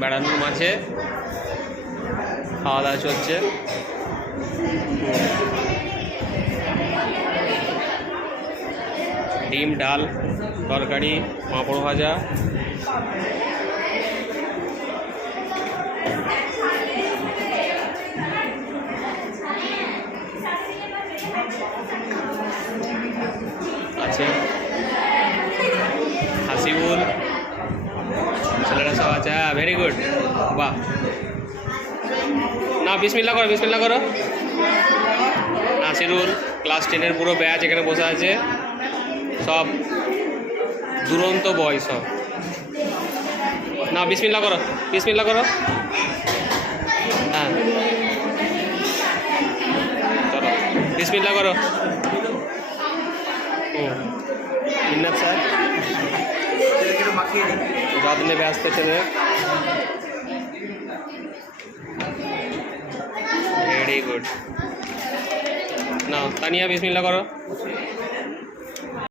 বেড়ানোর মাঝে খাওয়া দাওয়া চলছে। ডিম, ডাল, তরকারি, পাঁপড় ভাজা। আছে হাসিবুল, ছেলেরা সব আছে। হ্যাঁ, ভেরি গুড, বাহ। না, বিসমিল্লাহ করো, বিসমিল্লাহ করো। নাসিরুল, ক্লাস 10-এর পুরো ব্যাচ এখানে বসে আছে, সব দুরন্ত বয় সব। না, বিসমিল্লাহ করো, বিসমিল্লাহ করো। হ্যাঁ, চলো বিসমিল্লাহ করো। মিন্নাত স্যার যা দিনে ব্যস্ত ছেলে। Very good. না, তানিয়া বিসমিল্লাহ করো।